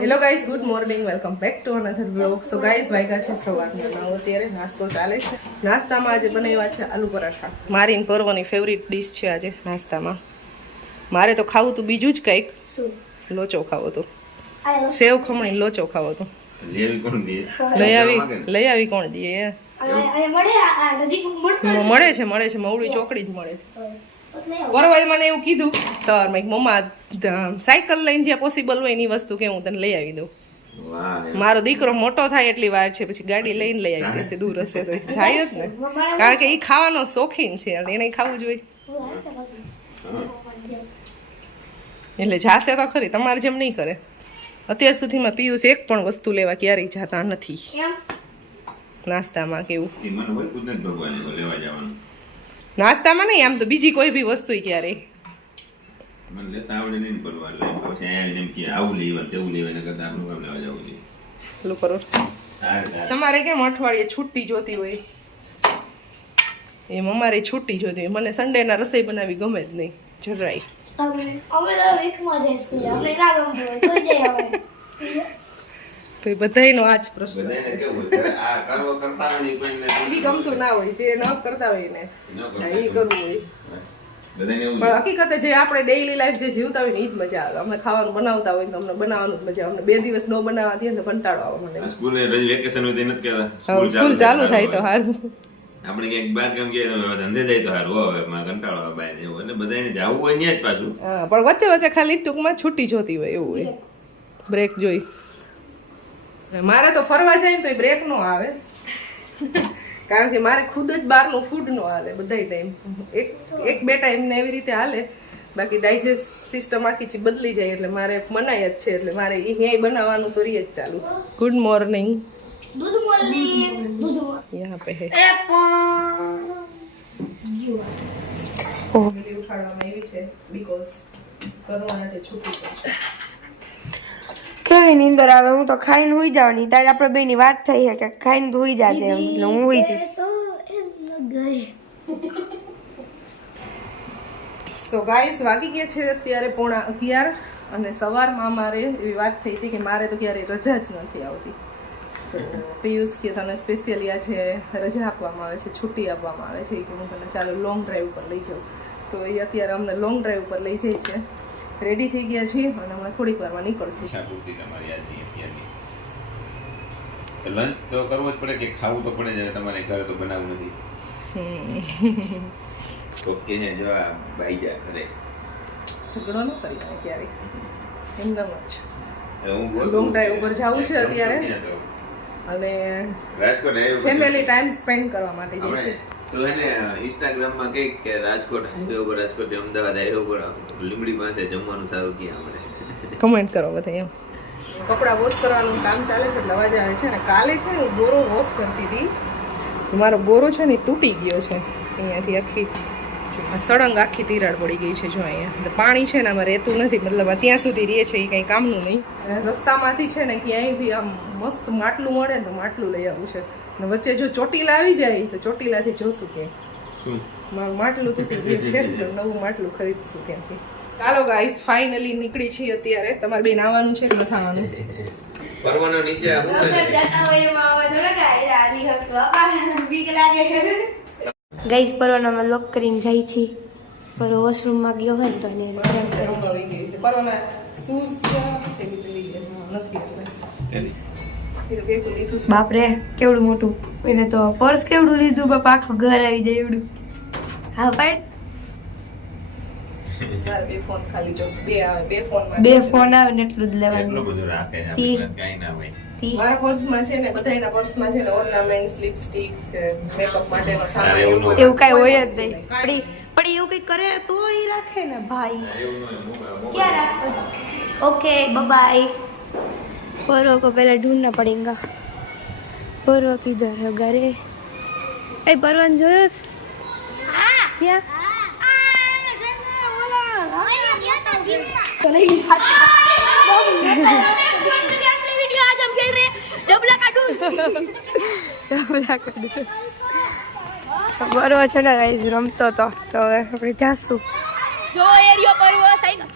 Hello guys, good morning, welcome back to another vlog. So guys, વાગ્યા છે સવારના 9. અત્યારે નાસ્તો ચાલે છે. નાસ્તામાં આજે બનાવ્યા છે આલુ પરાઠા. મારી પર્વની ફેવરિટ ડીશ છે આજે નાસ્તામાં. મારે તો ખાવું તું બીજું જ કંઈક, લોચો ખાવો તો, સેવ ખમણી લોચો ખાવો તો. લઈ આવી કોણ દે? મળે છે મવડી ચોકડી જ મળે. પરવાઈ મને એવું કીધું સર મેં મમ્મા સાયકલ લઈને જ્યાં પોસિબલ હોય એની વસ્તુ કે હું તને લઈ આવી દઉં. મારો દીકરો મોટો થાય એટલી વાર છે, પછી ગાડી લઈને લઈ આવી દેશે, દૂર હશે તો જાય જ ને, કારણ કે એ ખાવાનો શોખીન છે એટલે એને ખાવું જોઈએ. એટલે જાશે તો ખરી, તમારે જેમ નહીં કરે. અત્યાર સુધીમાં પિયુષ એક પણ વસ્તુ લેવા ક્યારેય જતા નથી નાસ્તામાં. કેવું નાસ્તામાં નહીં, આમ તો બીજી કોઈ બી વસ્તુ ક્યારેય તમારે કેમ અઠવાડિયે છુટ્ટી જોતી હોય એમ અમારે છુટ્ટી જોતી હોય. મને સન્ડેના રસોઈ બનાવી ગમે જ નહીં જરાય. તો બધાયનો આ જ પ્રશ્ન છે. ગમતું ના હોય, જે ન કરતા હોય ને એ કરવું હોય. પણ હકીકતે જે આપણે ડેઈલી લાઈફ જે જીવતા હોય ને એ જ મજા આવે. અમે ખાવાનું બનાવતા હોય તો અમને બનાવવાનું જ મજા આવે. અમને 2 દિવસ ન બનાવવા દે ને કંટાળો આવે મને. સ્કૂલ ચાલુ થાય તો સારું. આપણે ક્યાંક બાર કામ ગયા તો ધંધે જાય તો સારું, હવે કંટાળો આવે બહાર જવું એટલે બધાને જવું હોય ત્યાં જ પાછું. પણ વચ્ચે વચ્ચે ખાલી ટૂંકમાં છૂટી જોતી હોય એવું હોય, બ્રેક જોઈ. મારે તો ફરવા જાય ને તો બ્રેક નો આવે, કારણ કે મારે ખુદ જ બહારનું ફૂડ નો હાલે બધા ટાઈમ. એક બે ટાઈમ ને એવી રીતે હાલે, બાકી ડાયજેસ્ટ સિસ્ટમ આખી બદલી જાય એટલે મારે મનાય જ છે. એટલે મારે અહીંયા બનાવવાનું તો રહી જ ચાલુ. Good morning. यहाँ पे है ઉઠાડવામાં આવી છે બીકોઝ કરવાના છે છૂટી પડશે. કેવી નીંદર આવે, હું તો ખાઈને હુઈ જવાની. તારે આપણે બેની વાત થઈ છે કે ખાઈને હુઈ જાજે એમ, એટલે હું હુઈ જઈશ. સો ગાઈસ, વાગી ગયા છે અત્યારે 11:15 અને સવારમાં અમારે એવી વાત થઈ હતી કે મારે તો ક્યારેય રજા જ નથી આવતી. તો પિયુષ કે તને સ્પેશિયલી આજે રજા આપવામાં આવે છે, છુટ્ટી આપવામાં આવે છે કે હું તને ચાલો લોંગ ડ્રાઈવ પર લઈ જાઉં. તો એ અત્યારે અમને લોંગ ડ્રાઈવ પર લઈ જાય છે. રેડી થઈ ગયા છીએ અને હમણાં થોડીક વારમાં નીકળશું. લંચ તો કરવો જ પડે કે ખાવું તો પડે જ, તમારે ઘરે તો બનાવવું નથી. ઓકે છે, જો આ ભાઈ જા ઘરે ઝઘડો ન કરી ક્યારેક, એમનામ જ. લોંગ ડ્રાઈવ ઉપર જવું છે અત્યારે અને રાજકોટ ફેમિલી ટાઈમ સ્પેન્ડ કરવા માટે જાય છે. તો એને ઇન્સ્ટાગ્રામમાં કઈક કે રાજકોટ હાઈવે ઉપર, રાજકોટ અમદાવાદ હાઈવે ઉપર લીમડી પાસે જમવાનું સારું ક્યાં મળે, કમેન્ટ કરો બધા. એમ કપડાં વોશ કરવાનું કામ ચાલે છે એટલે અવાજ આવે છે. અને કાલે છે ને બોરો વોશ કરતી હતી, મારો બોરો છે ને તૂટી ગયો છે અહીંયાથી. આખી સળંગ આખી તિરાડ પડી ગઈ છે જો અહીંયા. એટલે પાણી છે ને આમાં રહેતું નથી, મતલબ ત્યાં સુધી રહે છે, એ કંઈ કામનું નહીં. રસ્તામાંથી છે ને ક્યાંય બી આમ મસ્ત માટલું મળે ને તો માટલું લઈ આવવું છે. અને વચ્ચે જો ચોટીલા આવી જાય તો ચોટીલાથી જોશું કે શું મારું માટલું તૂટી ગયું છે, નવું માટલું ખરીદશું ત્યાંથી. ચાલો ગાઈસ, ફાઇનલી નીકળી છીએ અત્યારે. તમારે બેન આવવાનું છે કે નથી આવવાનું? પરવાનો નીચે ગાઈસ, પરવાનામાં લોક કરીને જાય છે. પર વોશરૂમમાં ગયો હોય તો એને પરવાના શૂઝ છે નથી. બાપરે કેવડું મોટું, એને તો પર્સ કેવડું લીધું બાપા, આખું ઘર આવી જાય એવડું. હા પાડ બે ફોન આવે ને એટલું જ લેવાનું. મારા પર્સમાં છે ને બધાના પર્સમાં છે ને ઓર્નામેન્ટ્સ, લિપસ્ટિક, મેકઅપ માટેનો સામાન એવું કઈ હોય જ નહીં. પણ એવું કઈ કરે તો એ રાખે ને ભાઈ. ક્યાં રાખે? Okay bye. परो को पहले ढूंढना पड़ेगा. परो किधर है घरे? ए परवन जोयो? क्या? बरो છે ને ગાઈસ રમતો તો હવે આપણે જાશું. જો એરિયો પરવો સાઈકલ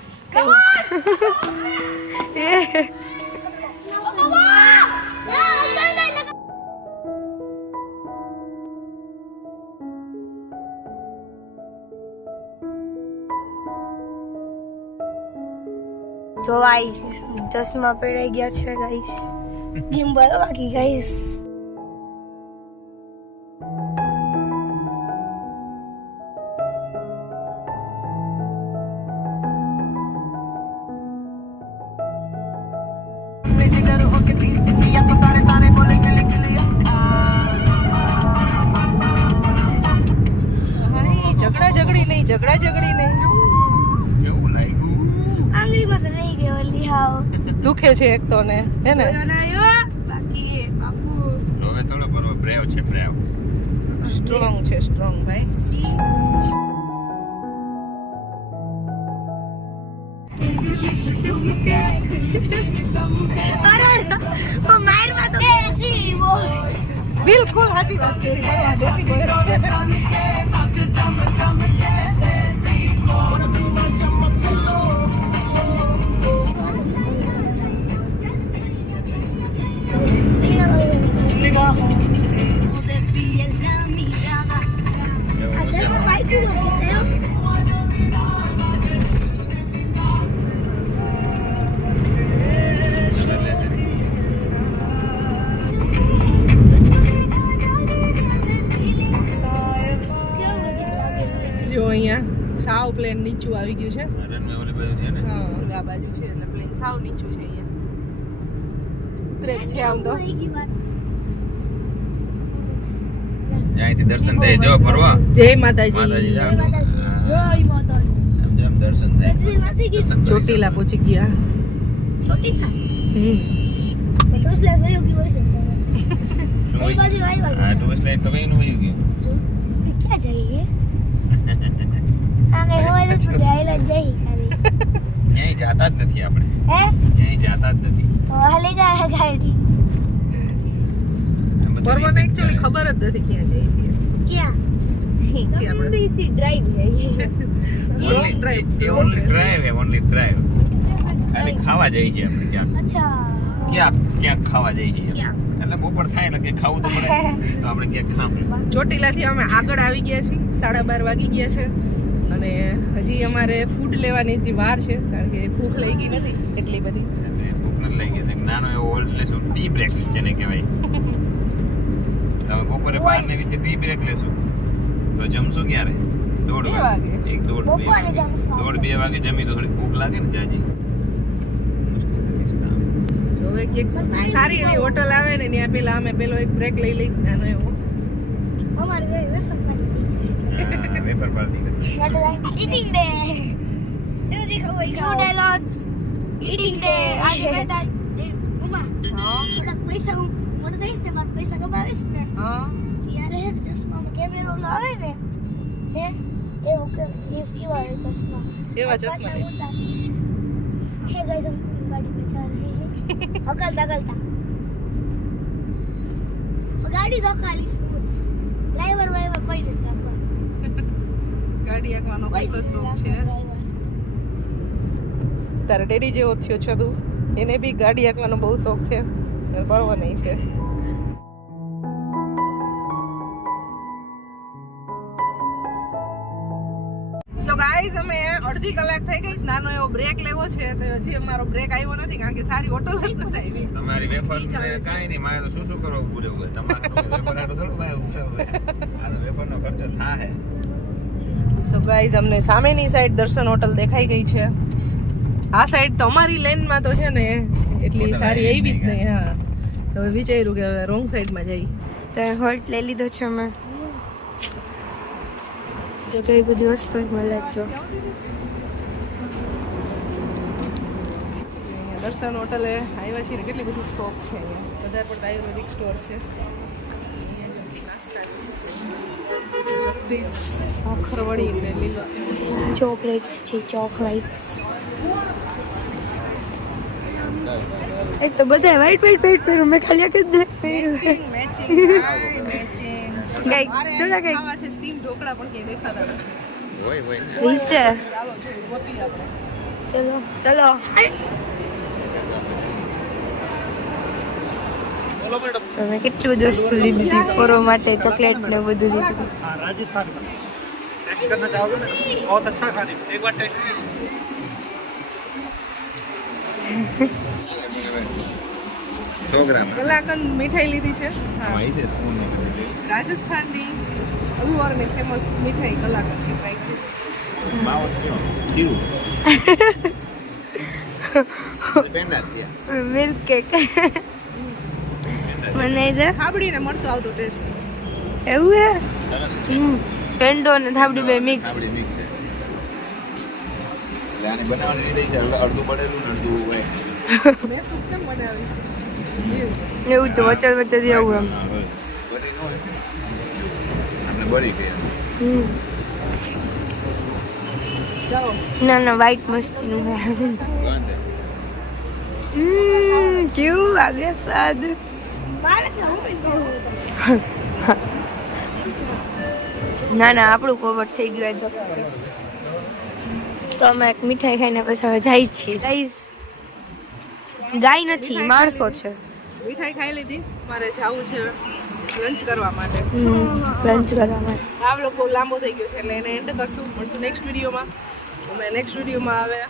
જોવાઈ ચશ્મા પહેરાઈ ગયા છે ગાઈસ. ગિમ્બલ બાકી ગાઈસ. ઝઘડા ઝઘડી નહીં કેવું લાગ્યું? આંગળીમાં તો નહીં ગયો ઓલી હાવ. દુખે છે એક તો ને હે ને બાકી બાપુ હવે થોડો બરો બ્રેવ છે બ્રેવ. સ્ટ્રોંગ છે સ્ટ્રોંગ ભાઈ. અરે મારમાં તો દેશી બોય. બિલકુલ સાચી વાત કરી. બરોબર દેશી બોય છે. જો અહીંયા સાવ પ્લેન નીચું આવી ગયું છે. રનવે ઓલી બાજુ છે ને. હા આ બાજુ છે એટલે પ્લેન સાવ નીચું છે અહીંયા. ઉતરે જ છે આમ તો. અહીંથી દર્શન થાય જો ફરવા. જય માતાજી. માતાજી જાવ. જય માતાજી. આમ જેમ દર્શન થાય. દર્શન કરી ચોટીલા શકો. પહોંચી ગયા. ચોટીલા શું હોય? હા તો બસ લાઈટ તો કઈ નું વયું ગયું. ક્યાં જઈએ આને હોય તો જાયલા જઈ ખાલી ક્યાંય જાતા જ નથી આપણે. હે ક્યાંય જાતા જ નથી. તો હાલી ગયા ગાડી આ બધું પરવાને એકચ્યુઅલી ખબર જ નથી ક્યાં જઈએ છીએ. ક્યાં છીએ આપણે. બીસી ડ્રાઈવ જઈએ Only drive. Only drive. ખાલી ખાવા જઈએ છીએ આપણે ક્યાં. અચ્છા ક્યાંક ખાવા જઈએ છીએ. ક્યાં? એટલે બપોર થાય ને કે ખાવું તો પડે તો આપણે ક્યાંક ખાવું. ચોટીલાથી અમે આગળ આવી ગયા છીએ. 12:30 વાગી ગયા છે અને હજી અમારે ફૂડ લેવાની હજી વાર છે કારણ કે ભૂખ લઈ ગઈ નથી એટલી બધી. એટલે ભૂખ નથી લાગી છે. નાનો એવો હોલ્ડ લેશું ટી બ્રેક જેને કહેવાય. તમે બપોરે 12:20 ટી બ્રેક લેશું તો જમશું ક્યારે? 1:30 વાગે. 1-1:30 બપોરે જમશું. 1:30-2 વાગે જમી તો થોડી ભૂખ લાગે ને જાજી. તો હવે ક્યાંક સારી એવી હોટલ આવે ને ત્યાં પેલા અમે પેલો એક બ્રેક લઈ લઈ નાનો એવો. અમારે વેફર પાડી દીધી વેપર પાર્ટી છે ઈટિંગ ડે એનજી ખબર ફૂડ લોન્ચ ઈટિંગ ડે આજે કહેતા મમ્મા થોડાક પૈસા હું મને થઈશ ને મારા પૈસા કમાવીશ ને હા ત્યારે હે ચશ્મામાં કેમેરો લાવે ને હે એવો કે એવા ચશ્મા એવા ચશ્મા લઈશ. હે ગાઈસ હમ ગાડી पे जा रहे हैं अकलता गाड़ी तो खाली स्मूथ ड्राइवर कोई नहीं आपको ગાડી હાંકવાનો ખૂબ જ શોખ છે. તારા ડેડી જેવો થયો છો તું. એને બી ગાડી હાંકવાનો બહુ શોખ છે અને પરવા નહીં છે. સો ગાઈઝ અમે અડધી કલાક થઈ ગઈ. નાનો એવો બ્રેક લેવો છે તો હજી અમારો બ્રેક આવ્યો નથી કારણ કે સારી હોટલ જ નથી આવી. તમારી વેફર ને કાંઈ નહીં. મારે તો શું કરવા ઊભું રહેવું હોય. તમારે વેફર આટલું થોડું થાય ઊભું રહેવું હોય. આ તો વેફરનો ખર્ચો થાય. સો ગાઈઝ અમને સામેની સાઈડ દર્શન હોટલ દેખાઈ ગઈ છે. આ સાઈડ તો અમારી લેનમાં તો છે ને એટલી હોટલ સારી આવી એવી જ નહીં. નહીં. હા તો હવે વિચાર્યું કે હવે રોંગ સાઈડમાં જઈ. તો હોલ્ટ લઈ લીધો છે અમે જો કઈ બધી વસ્તુ મળે જો દર્શન હોટલે આવ્યા છીએ ને કેટલી બધી શોપ છે અહીંયા. વધારે પડતા આયુર્વેદિક સ્ટોર છે. અહીંયા જો નાસ્તાની છે જગદીશ આખરવડી ને લીલો ચા. ચોકલેટ્સ છે ચોકલેટ્સ એ તો બધા વ્હાઈટ પહેર્યું મેં ખાલી એક જ પહેર્યું છે મેચિંગ ગાઈ જો જા ગાઈ ખાવા છે સ્ટીમ ઢોકળા પણ ક્યાંય દેખાતા નથી. હોય ઈસે ચાલો જોઈએ ગોતી આપણે. ચલો ચલો તો મેં કેટલી બધી વસ્તુ લીધી હતી પોરો માટે, ચોકલેટ ને બધું લીધું. हाँ राजस्थान का टेस्ट करना चाहोगे ना बहुत अच्छा खाने एक बार टेस्ट 100 ગ્રામ કલાકંદ મીઠાઈ લીધી છે. હા, હોય છે સ્પૂન ને રાજસ્થાનની અલવરની ફેમસ મીઠાઈ કલાકંદ ની ટ્રાય કરી છે. બાવો કયો જીરું પેંડા થયા મિલ્ક કેક મને છે થાબડીને મળતો આવતો ટેસ્ટ. એવું હે. સરસ છે પેંડો ને થાબડી બે મિક્સ. આપણી મિક્સ છે એટલે આને બનાવવાની રીત છે અડધું પડેલું ને અડધું હોય મેં સૂપ કેમ બનાવી છે? એવું તો વચ્ચે વચ્ચે જેવું એમ. બરી ન હોય આપણે બરી ગયા જાઓ. ના ના વ્હાઈટ મસ્તીનું હે. ગાંધે કેવું લાગે સ્વાદ. ના ના આપણું કવર થઈ ગયું તો. તો અમે એક મીઠાઈ ખાઈને પછી હવે જાય છીએ. ગાય નથી, માણસો છે. મીઠાઈ ખાઈ લીધી. મારે જાવું છે લંચ કરવા માટે. લંચ કરવા માટે. આ વ્લોગ બહુ લાંબો થઈ ગયો છે એટલે એને એન્ડ કરશું. મળશું નેક્સ્ટ વિડીયોમાં. અમે નેક્સ્ટ વિડીયોમાં આવે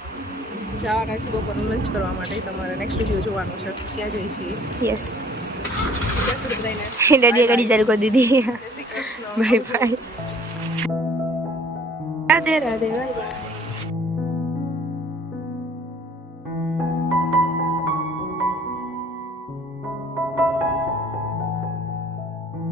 જવાના છીએ બપોરનું લંચ કરવા માટે. તમારે નેક્સ્ટ વિડીયો જોવાનો છે ક્યાં જઈએ છીએ. યસ. જય શ્રી બધાને. ડેડીએ ગાડી ચાલુ કરી દીધી. જય Shri Krishna. Bye bye. Radhe Radhe bye bye.